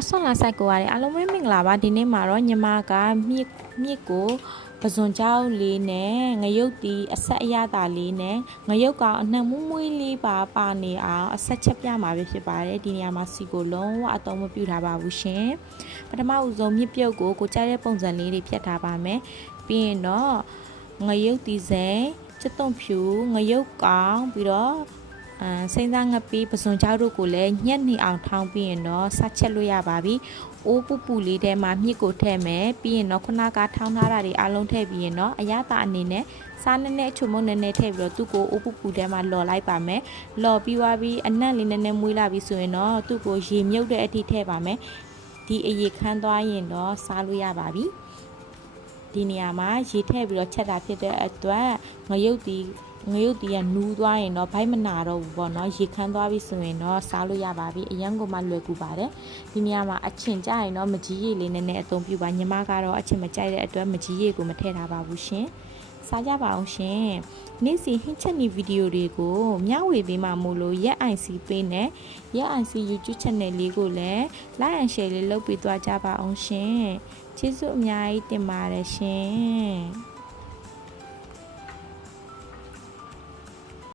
အဆွန်လာဆိုင်ကိုရတယ်အားလုံးပဲမင်္ဂလာပါဒီနေ့မှာတော့ညီမကမြစ်မြစ်ကိုပဇွန်ကြောက်လေးနဲ့ငရုတ်တီအဆက်အရသာလေးနဲ့ငရုတ်ကောင်အနှံမွေးမွေးလေးပါပါနေအောင်အဆက်ချက်ပြမှာပဲဖြစ်ပါတယ်ဒီနေရာမှာစီကိုလုံးဝအတော့မပြူထားပါဘူးရှင်ပထမဦးဆုံးမြစ်ပြုတ်ကိုကိုကြားတဲ့ပုံစံလေးတွေဖြတ်ထားပါမယ်ပြီးရင်တော့ငရုတ်တီစိန်ချက်သွန်ဖြူငရုတ်ကောင်ပြီးတော့ အဲစိမ့်သားငပီးပစွန်ကြောက်တို့ကိုလည်းညက်နေအောင်ထောင်းပြီးရင်တော့ဆက်ချက်လို့ရပါပြီ။အိုးပူပူလေးထဲမှာမြစ်ကိုထည့်မယ်ပြီးရင်တော့ခုနကထောင်းထားတာတွေအလုံးထည့်ပြီးရင်တော့အရသာအနေနဲ့စားနည်းနည်းအချုံမုံနည်းနည်းထည့်ပြီးတော့သူ့ကိုအိုးပူပူထဲမှာလော်လိုက်ပါမယ်။လော်ပြီးသွားပြီးအနံ့လေးနည်းနည်းမွေးလာပြီဆိုရင်တော့သူ့ကိုရေမြုပ်တဲ့အထိထည့်ပါမယ်။ဒီအရေခမ်းသွားရင်တော့စားလို့ရပါပြီ။ဒီနေရာမှာရေထည့်ပြီးတော့ချက်တာဖြစ်တဲ့အတွက်ငရုတ်တီ ငရုတ်တီကနူးသွားရင်တော့ဘိုက်မနာတော့ဘူးပေါ့နော်ရေခမ်းသွားပြီဆိုရင်တော့စားလို့ရပါပြီအရန်ကိုမှလွယ်ကူပါတယ်ဒီနေရာမှာအချင်ကြရင်တော့မကြီးရည်လေးနည်းနည်းအသုံးပြုပါညီမကတော့အချင်မကြိုက်တဲ့အတွက်မကြီးရည်ကိုမထည့်ထားပါဘူးရှင်စားကြပါအောင်ရှင်နေ့စီဟင်းချက်နီဗီဒီယိုတွေကိုမျှဝေပေးမှာမို့လို့ရက် IC ပေးနဲ့ရက် IC YouTube channel လေးကိုလည်း like and share လေးလုပ်ပေးသွားကြပါအောင်ရှင်ကျေးဇူးအများကြီးတင်ပါတယ်ရှင်